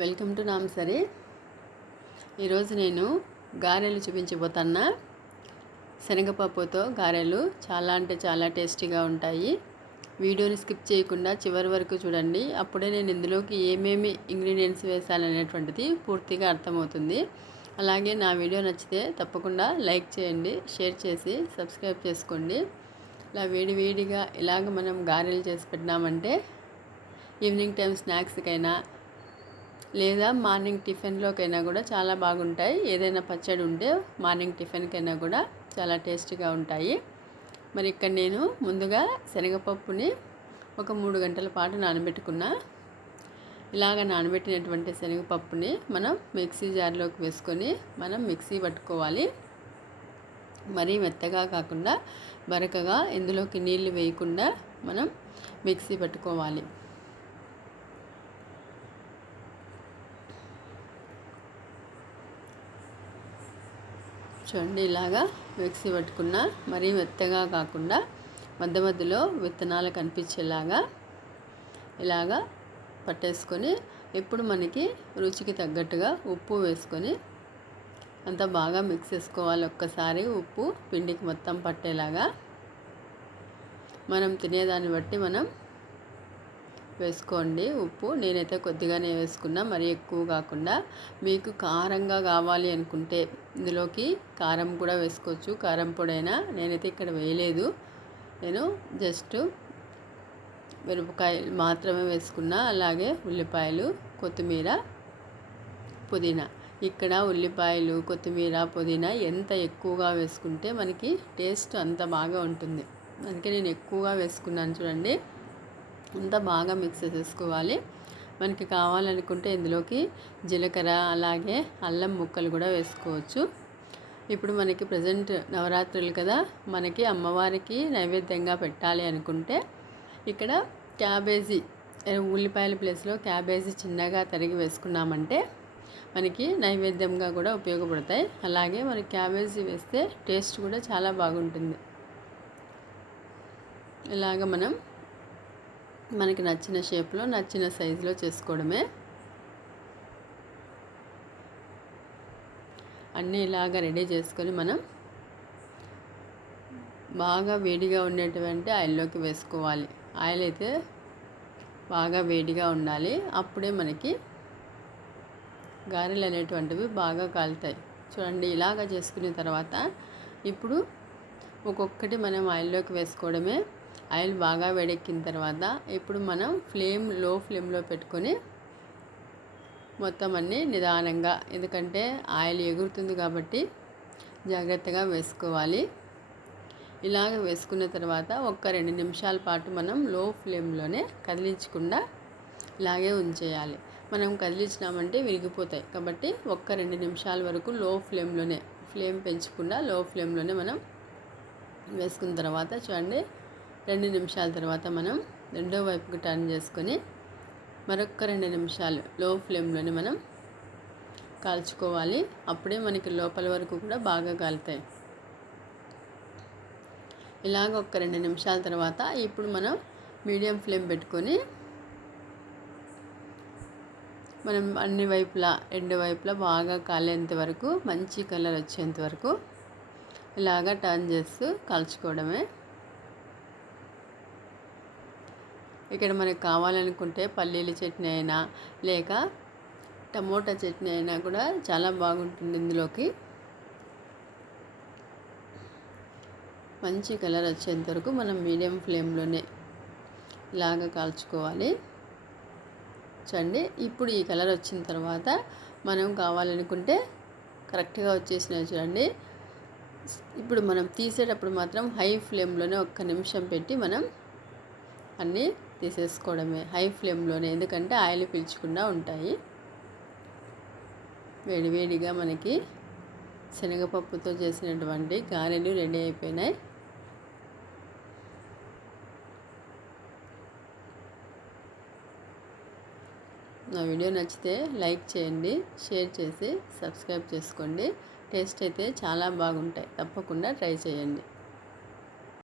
Welcome to నామ్సరి. ఈరోజు నేను గారెలు చూపించబోతున్నా శనగపప్పుతో గారెలు చాలా అంటే చాలా టేస్టీగా ఉంటాయి. వీడియోని స్కిప్ చేయకుండా చివరి వరకు చూడండి. అప్పుడే నేను ఇందులోకి ఏమేమి ఇంగ్రీడియంట్స్ వేసాలనేటువంటిది పూర్తిగా అర్థమవుతుంది. అలాగే నా వీడియో నచ్చితే తప్పకుండా లైక్ చేయండి షేర్ చేసి సబ్స్క్రైబ్ చేసుకోండి. ఇలా వేడి వేడిగా ఇలాగ మనం గారెలు చేసి పెట్టినామంటే ఈవినింగ్ టైం స్నాక్స్కైనా లేదా మార్నింగ్ టిఫిన్లోకైనా కూడా చాలా బాగుంటాయి. ఏదైనా పచ్చడి ఉంటే మార్నింగ్ టిఫిన్కైనా కూడా చాలా టేస్టీగా ఉంటాయి. మరి ఇక్కడ నేను ముందుగా శనగపప్పుని ఒక మూడు గంటల పాటు నానబెట్టుకున్నా. ఇలాగ నానబెట్టినటువంటి శనగపప్పుని మనం మిక్సీ జార్లోకి వేసుకొని మనం మిక్సీ పట్టుకోవాలి. మరీ మెత్తగా కాకుండా బరకగా ఇందులోకి నీళ్ళు వేయకుండా మనం మిక్సీ పట్టుకోవాలి. చూడండి ఇలాగా మిక్సీ పట్టుకున్న మరీ మెత్తగా కాకుండా మధ్య మధ్యలో విత్తనాలు కనిపించేలాగా ఇలాగా పట్టేసుకొని ఇప్పుడు మనకి రుచికి తగ్గట్టుగా ఉప్పు వేసుకొని అంతా బాగా మిక్స్ చేసుకోవాలి. ఒక్కసారి ఉప్పు పిండికి మొత్తం పట్టేలాగా మనం తినేదాన్ని బట్టి మనం వేసుకోండి. ఉప్పు నేనైతే కొద్దిగానే వేసుకున్నా మరీ ఎక్కువ కాకుండా మీకు కారంగా కావాలి అనుకుంటే ఇందులోకి కారం కూడా వేసుకోవచ్చు. కారం పొడైనా నేనైతే ఇక్కడ వేయలేదు. నేను జస్ట్ మిరపకాయలు మాత్రమే వేసుకున్నా. అలాగే ఉల్లిపాయలు కొత్తిమీర పుదీనా. ఇక్కడ ఉల్లిపాయలు కొత్తిమీర పుదీనా ఎంత ఎక్కువగా వేసుకుంటే మనకి టేస్ట్ అంత బాగా ఉంటుంది. అందుకే నేను ఎక్కువగా వేసుకున్నాను చూడండి. అంతా బాగా మిక్స్ చేసుకోవాలి మనకి కావాలనుకుంటే ఇందులోకి జీలకర్ర అలాగే అల్లం ముక్కలు కూడా వేసుకోవచ్చు. ఇప్పుడు మనకి ప్రజెంట్ నవరాత్రులు కదా మనకి అమ్మవారికి నైవేద్యంగా పెట్టాలి అనుకుంటే ఇక్కడ క్యాబేజీ ఉల్లిపాయల ప్లేస్లో క్యాబేజీ చిన్నగా తరిగి వేసుకున్నామంటే మనకి నైవేద్యంగా కూడా ఉపయోగపడతాయి. అలాగే మనకి క్యాబేజీ వేస్తే టేస్ట్ కూడా చాలా బాగుంటుంది. ఇలాగ మనం మనకి నచ్చిన షేప్లో నచ్చిన సైజులో చేసుకోవడమే. అన్నీ ఇలాగా రెడీ చేసుకొని మనం బాగా వేడిగా ఉండేటువంటి ఆయిల్లోకి వేసుకోవాలి. ఆయిల్ అయితే బాగా వేడిగా ఉండాలి. అప్పుడే మనకి గారెలు అనేటువంటివి బాగా కాలుతాయి. చూడండి ఇలాగా చేసుకున్న తర్వాత ఇప్పుడు ఒక్కొక్కటి మనం ఆయిల్లోకి వేసుకోవడమే. ఆయిల్ బాగా వేడెక్కిన తర్వాత ఇప్పుడు మనం ఫ్లేమ్లో ఫ్లేమ్లో పెట్టుకొని మొత్తం అన్నీ నిదానంగా ఎందుకంటే ఆయిల్ ఎగురుతుంది కాబట్టి జాగ్రత్తగా వేసుకోవాలి. ఇలాగ వేసుకున్న తర్వాత ఒక్క రెండు నిమిషాల పాటు మనం లో ఫ్లేమ్లోనే కదిలించకుండా ఇలాగే ఉంచేయాలి. మనం కదిలించినామంటే విరిగిపోతాయి. కాబట్టి ఒక్క రెండు నిమిషాల వరకు లో ఫ్లేమ్లోనే ఫ్లేమ్ పెంచకుండా లో ఫ్లేమ్లోనే మనం వేసుకున్న తర్వాత చూడండి రెండు నిమిషాల తర్వాత మనం రెండో వైపుకి టర్న్ చేసుకొని మరొక రెండు నిమిషాలు లో ఫ్లేమ్లోనే మనం కాల్చుకోవాలి. అప్పుడే మనకి లోపల వరకు కూడా బాగా కాలుతాయి. ఇలాగ ఒక రెండు నిమిషాల తర్వాత ఇప్పుడు మనం మీడియం ఫ్లేమ్ పెట్టుకొని మనం అన్ని వైపులా రెండు వైపులా బాగా కాలేంత వరకు మంచి కలర్ వచ్చేంత వరకు ఇలాగ టర్న్ చేస్తూ కాల్చుకోవడమే. ఇక్కడ మనకు కావాలనుకుంటే పల్లీల చట్నీ అయినా లేక టమోటా చట్నీ అయినా కూడా చాలా బాగుంటుంది ఇందులోకి. మంచి కలర్ వచ్చేంత వరకు మనం మీడియం ఫ్లేమ్లోనే ఇలాగ కాల్చుకోవాలి. చండి ఇప్పుడు ఈ కలర్ వచ్చిన తర్వాత మనం కావాలనుకుంటే కరెక్ట్గా వచ్చేసినాయి చూడండి. ఇప్పుడు మనం తీసేటప్పుడు మాత్రం హై ఫ్లేమ్లోనే ఒక్క నిమిషం పెట్టి మనం అన్నీ తీసేసుకోవడమే హై ఫ్లేమ్లోనే. ఎందుకంటే ఆయిల్ పీల్చకుండా ఉంటాయి. వేడివేడిగా మనకి శనగపప్పుతో చేసినటువంటి గారెలు రెడీ అయిపోయినాయి. నా వీడియో నచ్చితే లైక్ చేయండి షేర్ చేసి సబ్స్క్రైబ్ చేసుకోండి. టేస్ట్ అయితే చాలా బాగుంటాయి. తప్పకుండా ట్రై చేయండి.